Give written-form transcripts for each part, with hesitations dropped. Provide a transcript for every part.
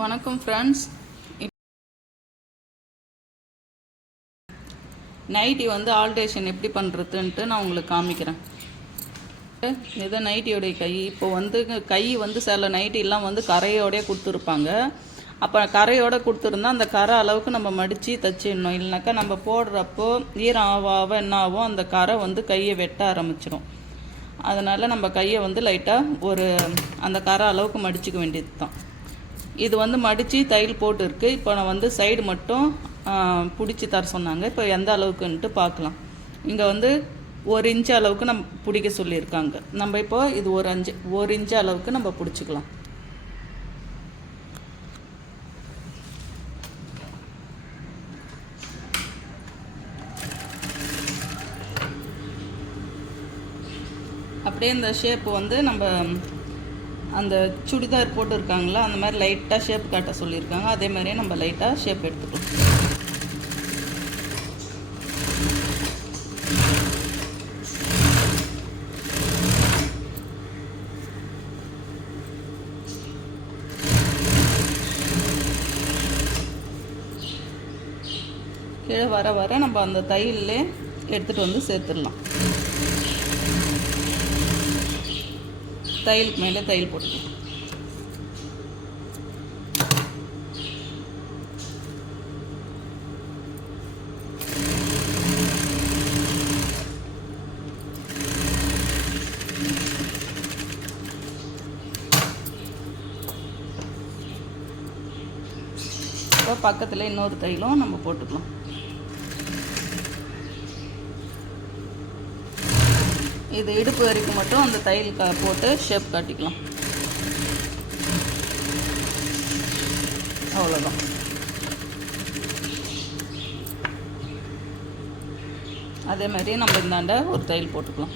வணக்கம் friends. Nightie வந்து alteration எப்படி பண்ணுறதுன்ட்டு நான் உங்களுக்கு காமிக்கிறேன். இதுதான் நைட்டியோடைய கை. இப்போ வந்து கை வந்து சில நைட்டிலாம் வந்து கரையோடய கொடுத்துருப்பாங்க. அப்போ கரையோடு கொடுத்துருந்தா அந்த கரை அளவுக்கு நம்ம மடித்து தைச்சிடணும். இல்லைனாக்கா நம்ம போடுறப்போ ஈரம் ஆக என்ன ஆகும், அந்த கரை வந்து கையை வெட்ட ஆரம்பிச்சிடும். அதனால் நம்ம கையை வந்து லைட்டாக அந்த கரை அளவுக்கு மடிச்சிக்க வேண்டியது தான். இது வந்து மடித்து தையல் போட்டு இருக்குது. இப்போ நான் வந்து சைடு மட்டும் பிடிச்சி தர சொன்னாங்க. இப்போ எந்த அளவுக்குன்ட்டு பார்க்கலாம். இங்கே வந்து 1 இன்ச்சு அளவுக்கு நம்ம பிடிக்க சொல்லியிருக்காங்க. நம்ம இப்போ இது 1 இன்ச்சு அளவுக்கு நம்ம பிடிச்சிக்கலாம். அப்படியே இந்த ஷேப்பு வந்து நம்ம அந்த சுடிதார் போட்டுருக்காங்களா, அந்த மாதிரி லைட்டாக ஷேப் காட்ட சொல்லியிருக்காங்க. அதே மாதிரியே நம்ம லைட்டாக ஷேப் எடுத்துக்கலாம். கீழே வர வர நம்ம அந்த தையல்லே எடுத்துகிட்டு வந்து சேர்த்துடலாம். தையலுக்கு மேலே தையல் போட்டுக்கலாம். இப்போ பக்கத்தில் இன்னொரு தையலும் நம்ம போட்டுக்கலாம். இது இடுப்பு வரைக்கும் மட்டும் அந்த தையல் போட்டு ஷேப் காட்டிக்கலாம். அவ்வளோதான். அதே மாதிரி நம்ம இந்தாண்ட ஒரு தையல் போட்டுக்கலாம்.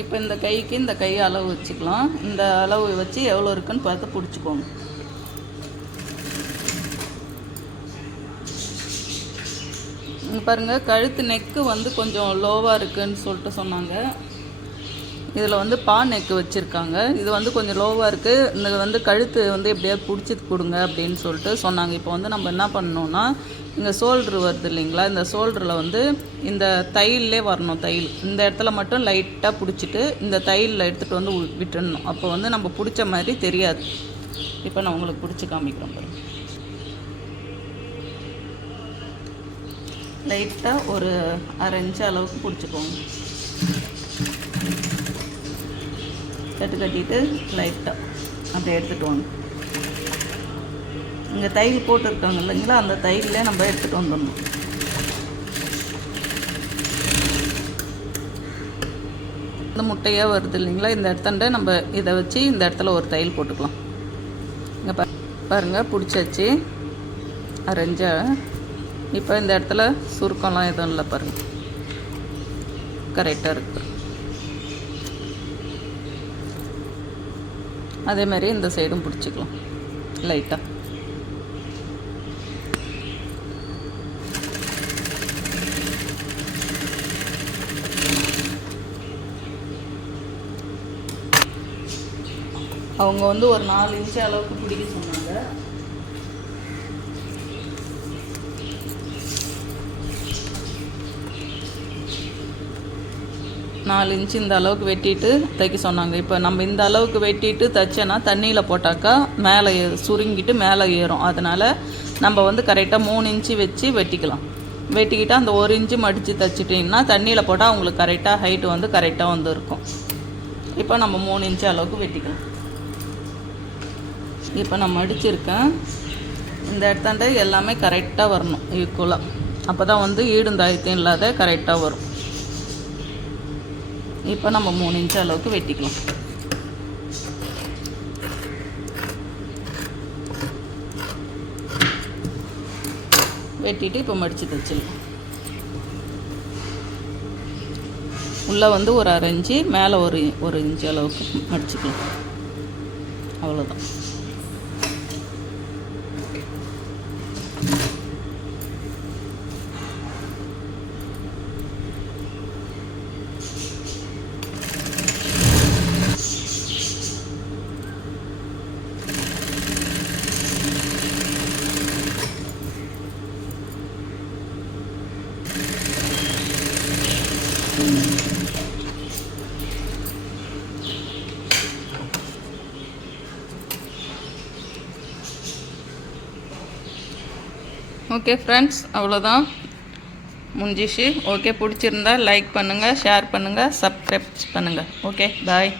இப்போ இந்த கைக்கு இந்த கை அளவு வச்சுக்கலாம். இந்த அளவு வச்சு எவ்வளோ இருக்குன்னு பார்த்து பிடிச்சிக்கோங்க. பாருங்கள், கழுத்து நெக்கு வந்து கொஞ்சம் லோவாக இருக்குதுன்னு சொல்லிட்டு சொன்னாங்க. இதில் வந்து நெக்கு வச்சுருக்காங்க. இது வந்து கொஞ்சம் லோவாக இருக்குது. இந்த வந்து கழுத்து வந்து எப்படியாவது பிடிச்சி கொடுங்க அப்படின்னு சொல்லிட்டு சொன்னாங்க. இப்போ வந்து நம்ம என்ன பண்ணணுன்னா, இங்கே ஷோல்ட்ரு வருது இல்லைங்களா, இந்த ஷோல்டரில் வந்து இந்த தையல்லே வரணும். தையல் இந்த இடத்துல மட்டும் லைட்டாக பிடிச்சிட்டு இந்த தையலில் எடுத்துகிட்டு வந்து விட்டுடணும். அப்போ வந்து நம்ம பிடிச்ச மாதிரி தெரியாது. இப்போ நான் உங்களுக்கு பிடிச்சி காமிக்கிறேன் பாருங்கள். லைட்டாக ஒரு 1/2 இன்ச்சு அளவுக்கு பிடிச்சிக்கோங்க. கட்டிட்டு லைட்டாக அப்படியே எடுத்துகிட்டு வாங்க. இங்கே தையல் போட்டுருக்காங்க இல்லைங்களா, அந்த தையல்லே நம்ம எடுத்துகிட்டு வந்துடணும். இந்த முட்டையாக வருது இல்லைங்களா, இந்த இடத்தாண்ட நம்ம இதை வச்சு இந்த இடத்துல ஒரு தையல் போட்டுக்கலாம். இங்கே பாருங்கள், பிடிச்சாச்சு 1/2 இன்ச்சா. இப்போ இந்த இடத்துல சுருக்கம்லாம் எதுவும் இல்லை பாருங்கள், கரெக்டாக இருக்குது. அதே மாதிரி இந்த சைடும் பிடிச்சிக்கலாம் லைட்டாக. அவங்க வந்து ஒரு 4 இன்ச்சு அளவுக்கு பிடிக்க சொன்னாங்க. நாலு இன்ச்சு இந்த அளவுக்கு வெட்டிட்டு தைக்க சொன்னாங்க. இப்போ நம்ம இந்த அளவுக்கு வெட்டிட்டு தைச்சேன்னா தண்ணியில் போட்டாக்கா மேலே சுருங்கிட்டு மேலே ஏறும். அதனால் நம்ம வந்து கரெக்டாக 3 இன்ச்சு வச்சு வெட்டிக்கலாம். வெட்டிக்கிட்டு அந்த 1 இன்ச்சு மடித்து தைச்சிட்டிங்கன்னா தண்ணியில் போட்டால் அவங்களுக்கு கரெக்டாக ஹைட்டு வந்து கரெக்டாக வந்து இருக்கும். இப்போ நம்ம 3 இன்ச்சு அளவுக்கு வெட்டிக்கலாம். இப்போ நான் மடிச்சிருக்கேன். இந்த இடத்தாண்ட எல்லாமே கரெக்டாக வரணும் ஈக்குவலாக. அப்போ தான் வந்து ஈடுந்தாயத்தையும் இல்லாத கரெக்டாக வரும். இப்போ நம்ம 3 இன்ச்சு அளவுக்கு வெட்டிக்கலாம். வெட்டிட்டு இப்போ மடித்து தைச்சிடலாம். உள்ளே வந்து ஒரு 1/2 இன்ச்சு, மேலே ஒரு இன்ச்சு அளவுக்கு மடிச்சுக்கலாம். அவ்வளோதான். ஓகே ஃப்ரெண்ட்ஸ், அவ்வளோதான் முடிஞ்சிச்சு. ஓகே, பிடிச்சிருந்தா லைக் பண்ணுங்கள், ஷேர் பண்ணுங்கள், சப்ஸ்கிரைப் பண்ணுங்கள். ஓகே, பாய்.